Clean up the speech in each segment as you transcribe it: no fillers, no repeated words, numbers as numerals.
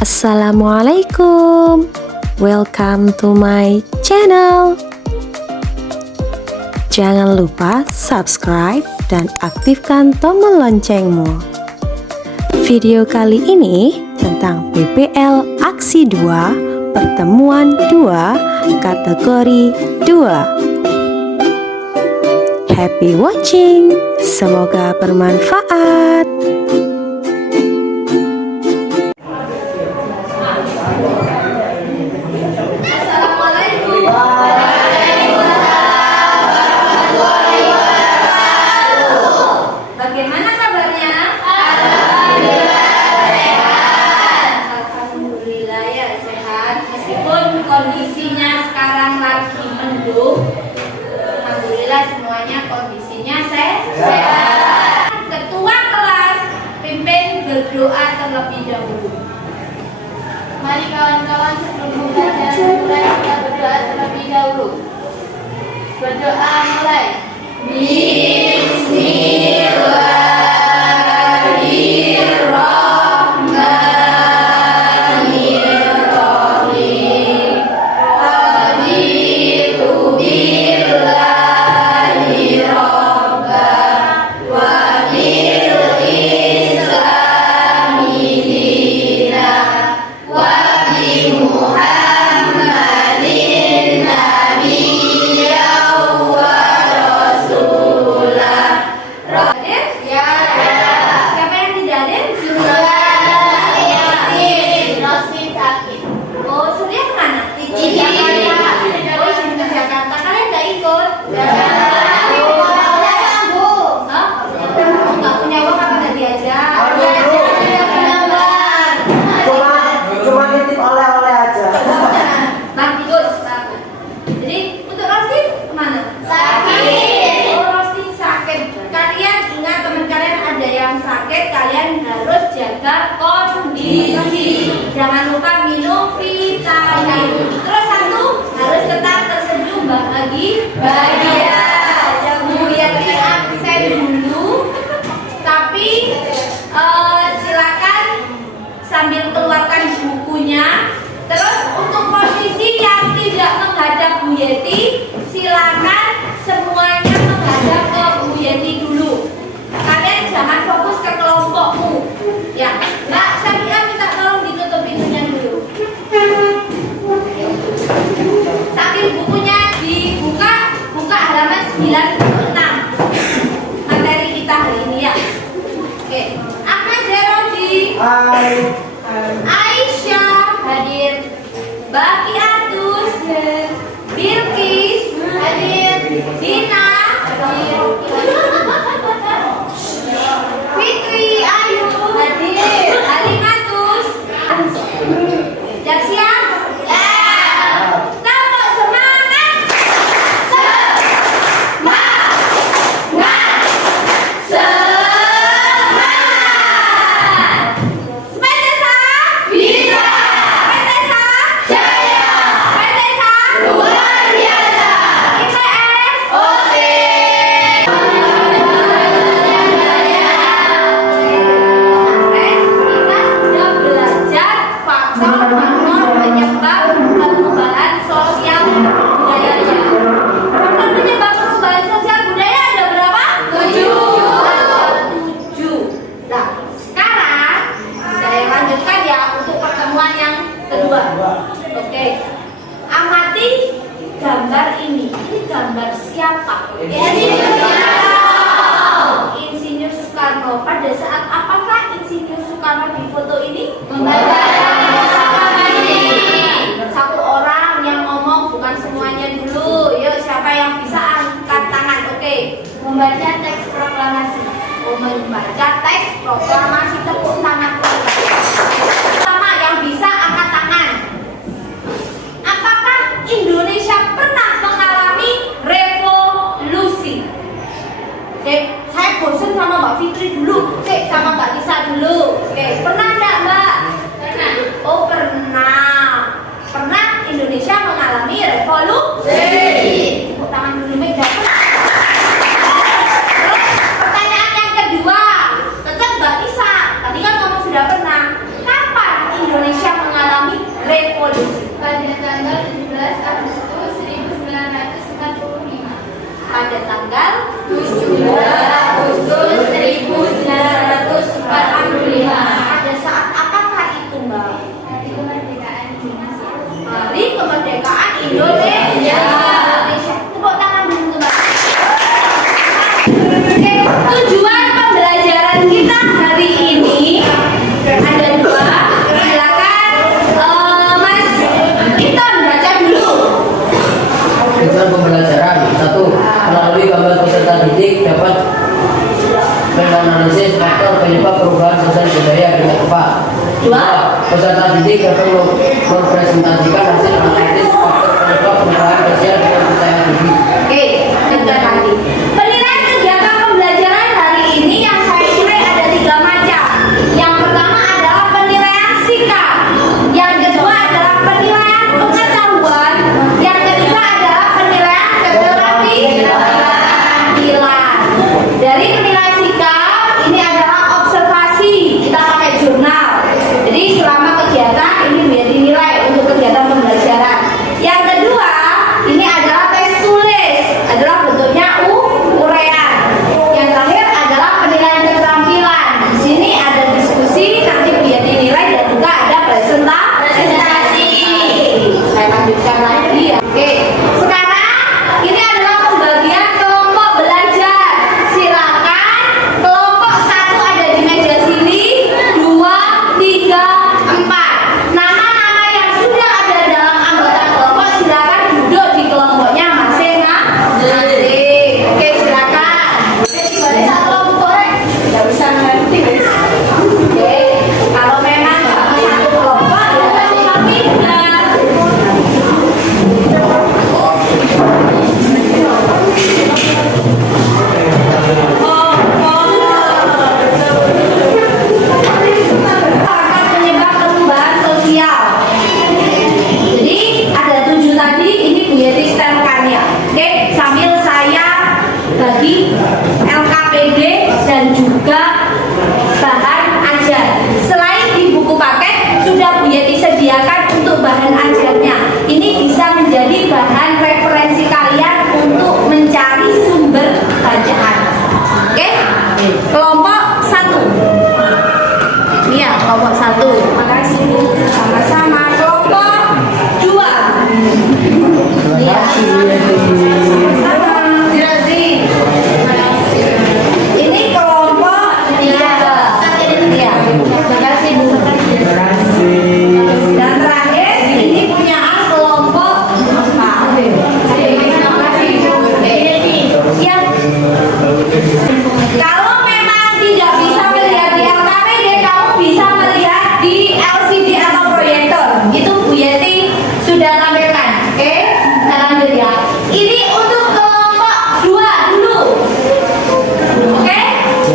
Assalamualaikum. Welcome to my channel. Jangan lupa subscribe dan aktifkan tombol loncengmu. Video kali ini tentang PPL Aksi 2 Pertemuan 2 Kategori 2. Happy watching. Semoga bermanfaat. Bagaimana kabarnya? Alhamdulillah ya sehat. Meskipun kondisinya sekarang lagi mendung, alhamdulillah semuanya kondisinya sehat. Ketua kelas pimpin berdoa terlebih dahulu. Mari kawan-kawan sebelum membaca mulai kita berdoa terlebih dahulu. Berdoa mulai. Kalian harus jaga kondisi. Jangan lupa minum vitamin. Terus satu, harus tetap tersenyum bahagia. Bu Yati absen dulu, tapi silakan sambil keluarkan bukunya. Terus untuk posisi yang tidak menghadap Bu Yati, silakan semuanya menghadap ke Bu Yati dulu. Kalian jangan fokus ke kelompokmu. Ya, Mbak Syafia minta tolong ditutup pintunya dulu. Sambil bukunya dibuka, buka halaman 96. Materi kita hari ini ya. Oke, Ahmad Zeroji. Aisyah hadir. Baki Atus. Bilkis hadir. Dina hadir. Fitri Ayu hadir. Alimatus. Jaksia? Ya. Tambah semangat. Semangat. Semangat. Sepedesa bisa. Sepedesa jaya. Sepedesa luar biasa. IPS oke. Kita sudah belajar faktor-faktor penyebab perubahan sosial budayanya. Faktor penyebab perubahan sosial budaya ada berapa? 7. Nah, sekarang saya lanjutkan ya untuk pertemuan yang kedua. Oke. Amati gambar ini. Ini gambar siapa? Insinyur Soekarno. Pada saat apakah Insinyur Soekarno di foto ini? Satu orang yang ngomong, bukan semuanya dulu. Yuk, siapa yang bisa angkat tangan? Oke. Membaca teks proklamasi. Membaca teks proklamasi. Tepuk tangan. Pertama yang bisa angkat tangan. Apakah Indonesia pernah mengalami revolusi? Oke, saya bosan sama Mbak Fitri dulu. Cek, Dua. Peserta didik akan mempresentasikan hasil analisis faktor penyebab perubahan sosial dengan percaya diri. Oke, kita nanti. Penilaian kegiatan pembelajaran hari ini yang saya nilai ada 3 macam. Yang pertama adalah penilaian sikap. Yang kedua adalah penilaian pengetahuan. Yang ketiga adalah penilaian keterampilan. Dari penilaian sikap ini adalah observasi. Kita pakai jurnal. Jadi selama kegiatan ini menjadi nilai untuk kegiatan pembelajaran. Yang kedua, ini adalah tes tulis, adalah bentuknya uraian. Yang terakhir adalah penilaian keterampilan. Di sini ada diskusi, nanti menjadi nilai dan juga ada presentasi. Saya lanjutkan lagi ya. Oke, sekarang ini adalah pembagian kelompok belajar. Silakan kelompok 1 ada di meja sini, 2, 3, 4. Nama-nama yang sudah ada dalam anggota kelompok silakan duduk di kelompoknya masing-masing. Oke, silakan. Balik satu kelompok korek. Tidak bisa mengerti, guys. Oke, kalau memang satu kelompok ya kita pindah. Akan penyebab perubahan sosial. Jadi ada 7 tadi, ini Bu Yeti setelkan ya. Oke, sambil saya bagi LKPD dan juga bahan ajar. Selain di buku paket sudah Bu Yeti sediakan untuk bahan ajarnya. Ini bisa menjadi bahan referensi kalian untuk mencari sumber bacaan. Oke, kelompok 1. Iya, kelompok 1. Makasih. Sama-sama. Kelompok 2. Iya. Sama. Jelasin. Ini kelompok 3. Iya. Terima kasih, Bu. Dan terakhir ini punya kelompok 4. Terima kasih, Bu. Yang kalau memang tidak bisa melihat di LKPD, kamu bisa melihat di LCD atau proyektor. Itu Bu Yeti sudah tampilkan. Oke, kita lanjut ya. Ini untuk kelompok 2 dulu. Oke,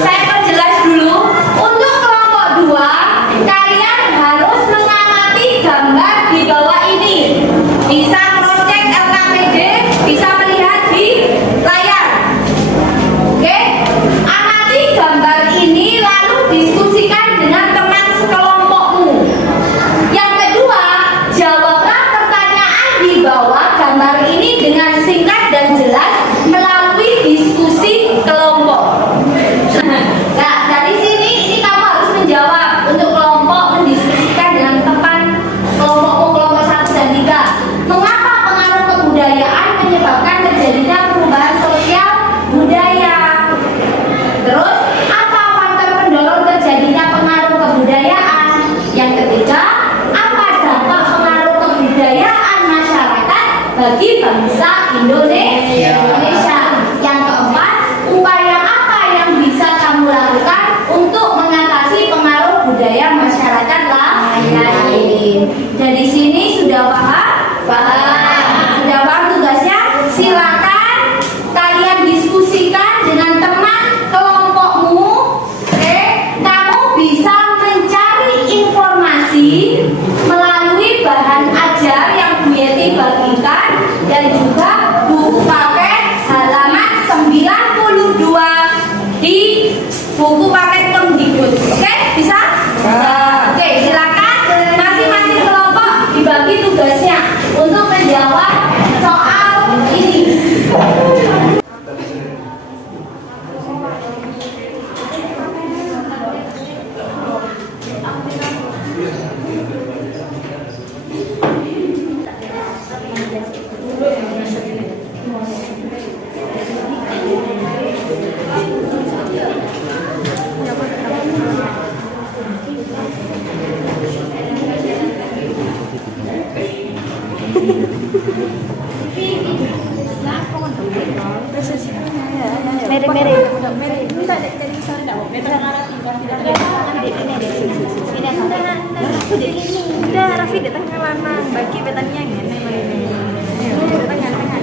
saya perjelas dulu. Untuk kelompok 2, kalian harus mengamati gambar di bawah ini. Bisa cross-check LKPD, bisa melihat di layar. Oke, amati gambar ini lalu diskusikan dengan teman sekelompokmu. Yang kedua, jawablah pertanyaan di bawah gambar ini dengan singkat dan jelas melalui diskusi kelompok. Nah, dari sini ini kamu harus menjawab untuk kelompok, mendiskusikan dengan teman kelompokmu, kelompok 1 dan 3. Mengapa pengaruh kebudayaan menyebabkan terjadinya perubahan sosial budaya? Terus, apa faktor pendorong terjadinya pengaruh kebudayaan? Yang ketiga, apa dampak pengaruh kebudayaan masyarakat bagi bangsa Indonesia? Yang keempat, upaya apa yang bisa kamu lakukan untuk mengatasi pengaruh budaya masyarakat lain? Dari sini sudah paham? Paham. Sudah paham tugasnya? Silakan kalian diskusikan dengan teman kelompokmu. Oke, kamu bisa mencari informasi melalui bahan ajar yang Bu Yeti bagikan dan juga buku paket halaman 92 di buku paket Kemdikbud. Oke, bisa? Oke, silakan masing-masing kelompok dibagi tugasnya untuk menjadi ini. Udah Raffi di tengah lanang, bagi betanya ngene ini. Ayo, tengah-tengah.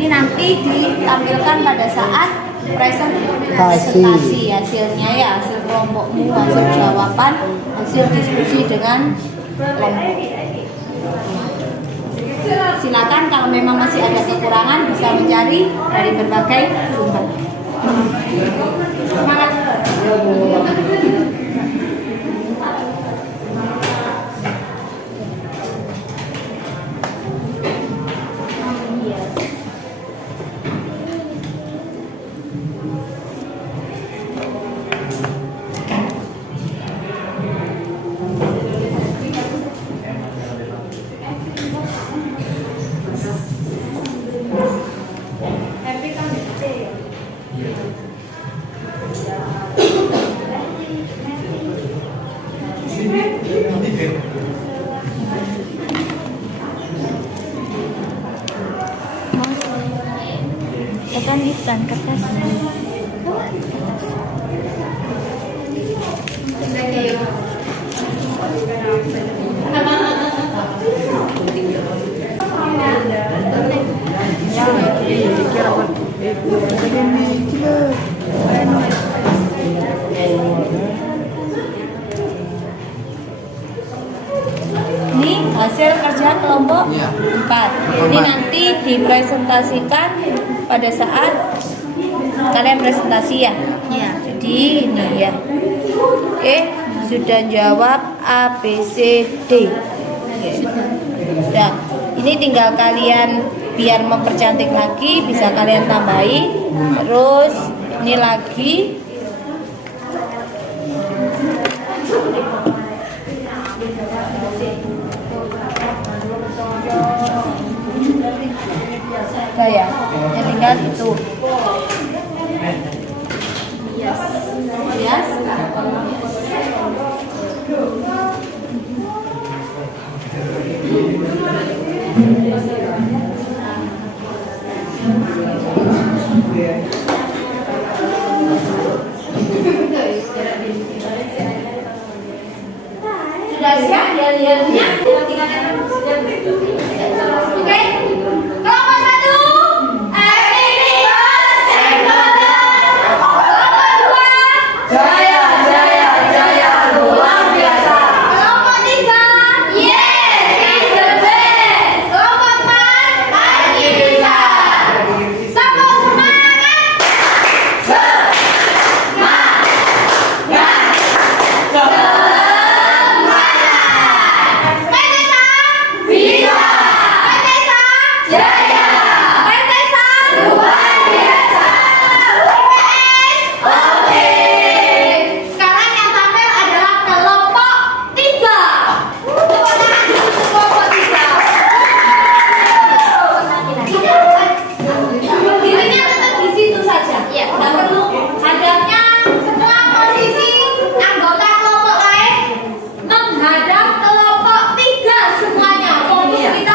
Ini nanti ditampilkan pada saat presentasi hasilnya ya, hasil kelompokmu, hasil jawaban, hasil diskusi dengan kelompok. Silakan kalau memang masih ada kekurangan bisa mencari dari berbagai sumber. Semangat. Tekan lift dan kertas. Ini hasil kerja kelompok 4. Ini nanti dipresentasikan pada saat kalian presentasi ya. Iya. Jadi ini ya. Oke, sudah jawab A, B, C, D. Sudah. Ini tinggal kalian biar mempercantik lagi bisa kalian tambahi. Terus ini lagi. Sudah ya. Yang tinggal itu. Yes. Sudah siap lihat-lihatnya? Oke. Kelompok 1. Activitas Ekonomi. Kelompok 2. Jaya, jaya, jaya, luar biasa. Kelompok 3. Yes, it's the best. Kelompok 4. Pasti bisa. Tepuk semangat. Sekarang yang tampil adalah kelompok 3. Tepuk tangan untuk kelompok 3. Dirinya tetap di situ saja. Ya, tidak perlu hadapnya semua posisi anggota kelompok lain menghadap kelompok 3 semuanya. Fokus kita.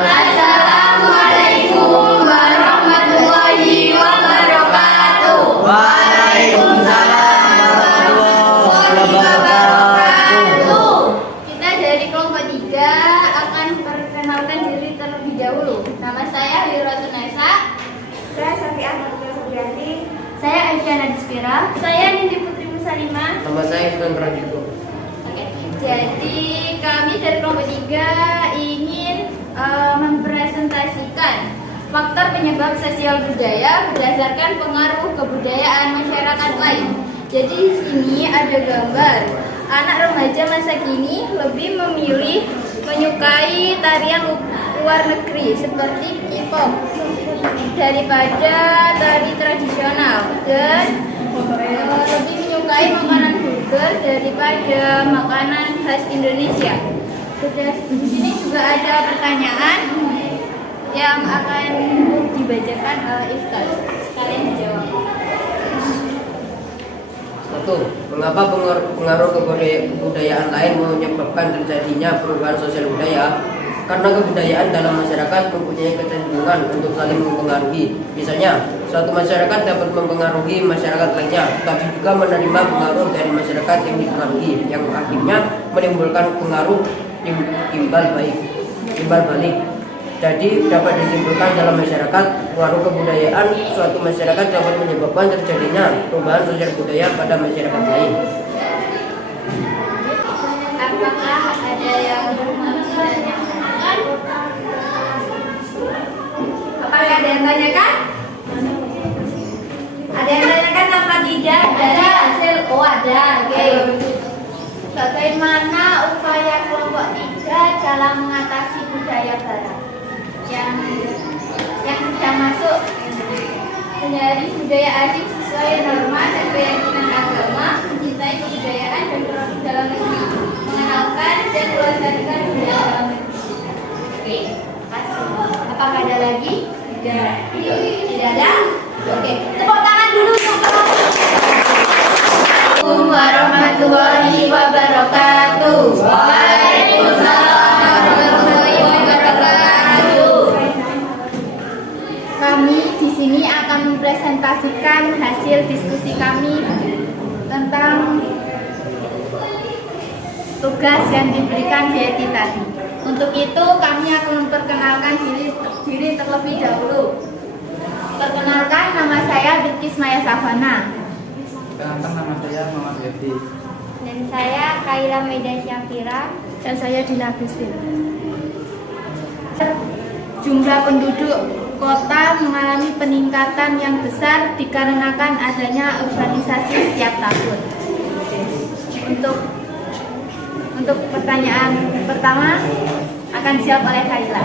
Assalamualaikum warahmatullahi wabarakatuh. Waalaikumsalam warahmatullahi wabarakatuh. Kita dari kelompok 3 akan perkenalkan diri terlebih dahulu. Nama saya Wiratun Nesa. Saya Safi Ahmad Subrianti. Saya Aisyah Dispira. Saya Nindi Putri Musalima. Nama saya Ifan Radito. Oke, jadi kami dari kelompok 3 ingin mempresentasikan faktor penyebab sosial budaya berdasarkan pengaruh kebudayaan masyarakat lain. Jadi di sini ada gambar anak remaja masa kini lebih memilih menyukai tarian luar negeri seperti K-pop daripada tari tradisional dan lebih menyukai makanan burger daripada makanan khas Indonesia. Di sini juga ada pertanyaan yang akan dibacakan oleh Iftar. Sekalian dijawab. 1. Mengapa pengaruh kebudayaan lain menyebabkan terjadinya perubahan sosial budaya? Karena kebudayaan dalam masyarakat mempunyai kecenderungan untuk saling mempengaruhi. Misalnya, suatu masyarakat dapat mempengaruhi masyarakat lainnya, tapi juga menerima pengaruh dari masyarakat yang dipengaruhi, yang akhirnya menimbulkan pengaruh timbal balik. Jadi dapat disimpulkan dalam masyarakat, pengaruh kebudayaan suatu masyarakat dapat menyebabkan terjadinya perubahan sosial budaya pada masyarakat lain. Apakah ada yang ditanyakan? Apakah ada yang tanyakan? Ada yang tanyakan apa tidak dari hasil? Oh ada, oke. Bagaimana upaya kelompok 3 dalam mengatasi budaya barat yang sudah masuk dari budaya asing sesuai norma dan keyakinan agama, mencintai kebudayaan dan produk dalam negeri, mengenalkan dan melestarikan budaya dalam negeri. Oke, kasih. Apakah ada lagi? Tidak ada? Oke, tepuk tangan dulu untuk Assalamualaikum warahmatullahi wabarakatuh. Waalaikumsalam warahmatullahi wabarakatuh. Kami di sini akan mempresentasikan hasil diskusi kami tentang tugas yang diberikan Yeti tadi. Untuk itu kami akan memperkenalkan diri terlebih dahulu. Perkenalkan, nama saya Bilkis Maya Savana. Perkenalkan, nama saya Muhammad Yeti. Dan saya Kaila Medan Syafira. Dan saya Dina Agustin. Jumlah penduduk kota mengalami peningkatan yang besar dikarenakan adanya urbanisasi setiap tahun. Untuk pertanyaan pertama akan dijawab oleh Kaila.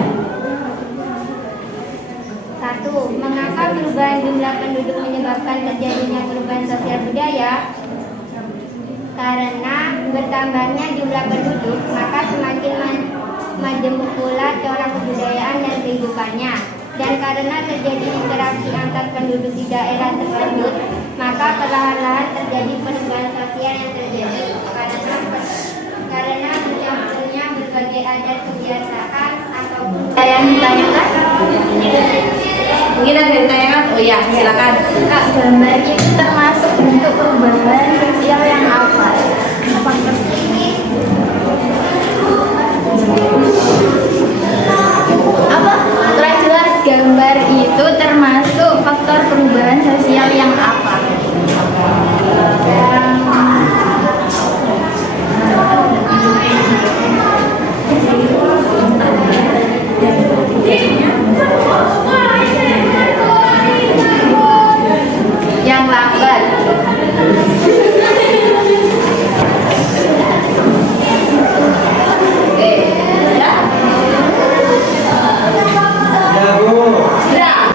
1. Mengapa perubahan jumlah penduduk menyebabkan terjadinya perubahan sosial budaya? Karena bertambahnya jumlah penduduk, maka semakin majemuk pula corak kebudayaan dan kehidupannya. Dan karena terjadi interaksi antar penduduk di daerah tersebut, maka perlahan-lahan terjadi perubahan sosial yang terjadi karena bercampurnya berbagai adat kebiasaan ataupun yang ditanyakan. Mungkin ada yang ditanyakan? Oh ya, silakan. Kak, gambar itu termasuk bentuk perubahan sosial yang apa? Kurang jelas, gambar itu termasuk faktor perubahan sosial yang apa? Yang lambat. Ya,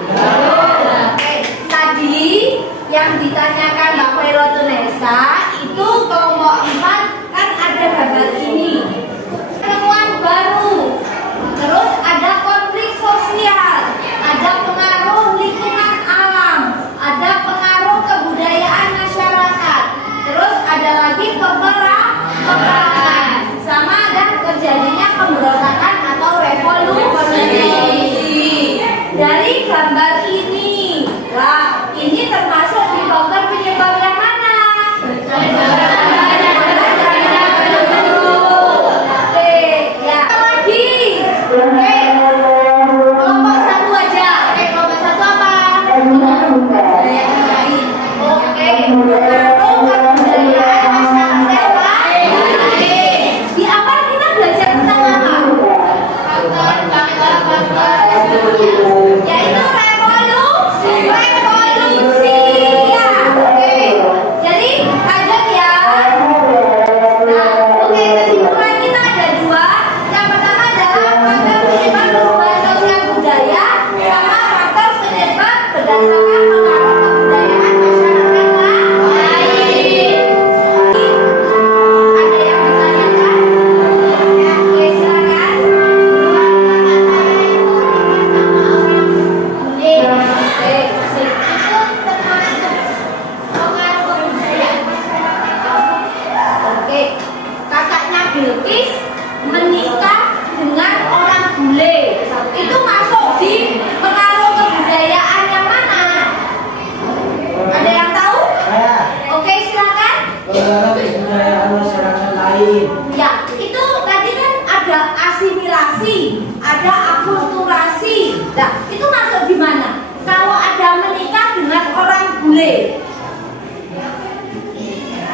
bule.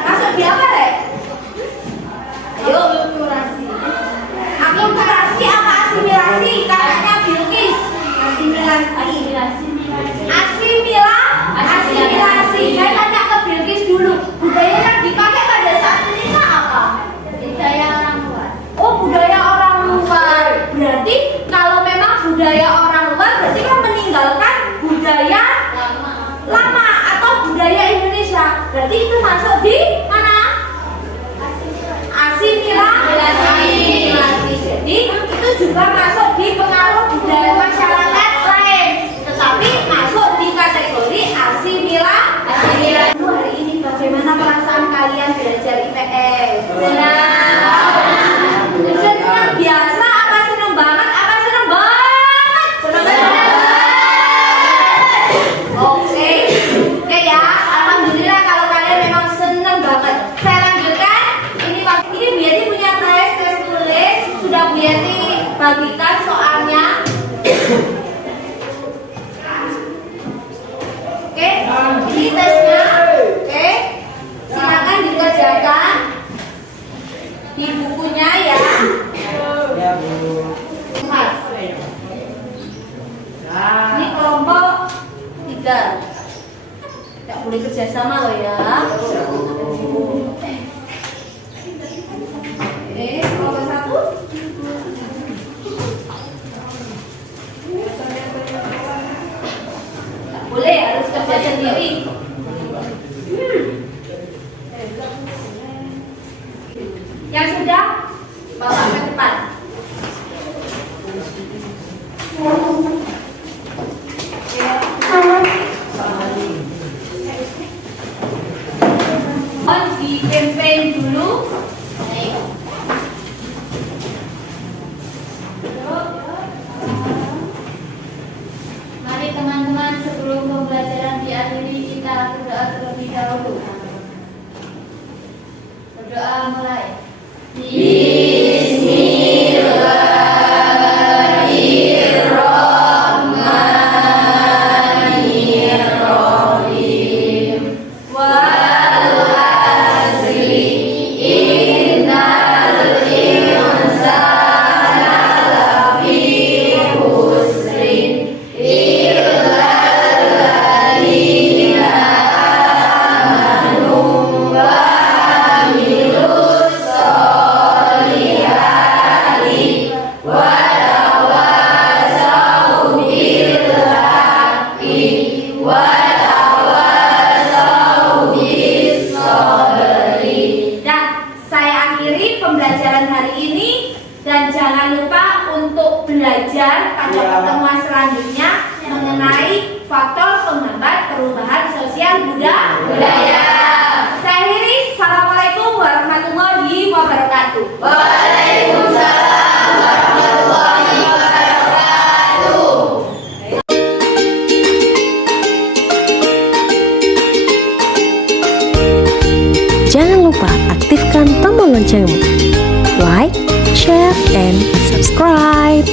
Masuk di apa, Rek? Ayo. Akulturasi apa asimilasi? Kakaknya Bilkis. Asimilasi. Saya tanya ke Bilkis dulu. Budaya yang dipakai pada saat ini apa? Budaya orang luar. Oh, budaya orang luar. Berarti kalau memang budaya orang luar berarti kan meninggalkan budaya lama atau budaya Indonesia. Berarti itu masuk di mana? Asimilasi. Jadi itu juga masuk di pengaruh budaya masyarakat lain, tetapi masuk di kategori asimilasi. Hari ini bagaimana perasaan kalian belajar IPS? Senang biasa apa senang banget? Apa senang banget? Oke ya, alhamdulillah kalau kalian memang senang banget. Saya lanjutkan. Ini Bu Yeti punya tes tulis, sudah Bu Yeti bagikan soalnya. Oke, ini tesnya. Oke, silakan dikerjakan di bukunya ya. Ya, Bu. Mas. Ini kelompok 3. Tidak boleh kerjasama loh ya. Oke, kelompok 1. Tidak boleh, harus kerja sendiri. Yang sudah bawa ke depan. Di campaign dulu. Mari teman-teman, sebelum pembelajaran diakhiri kita berdoa terlebih dahulu. Berdoa mulai. Pembelajaran hari ini, dan jangan lupa untuk belajar pada pertemuan selanjutnya mengenai faktor penghambat perubahan sosial budaya. Saya akhiri, assalamualaikum warahmatullahi wabarakatuh. Waalaikumsalam warahmatullahi wabarakatuh. Jangan lupa aktifkan tombol loncengmu. Like, share, and subscribe.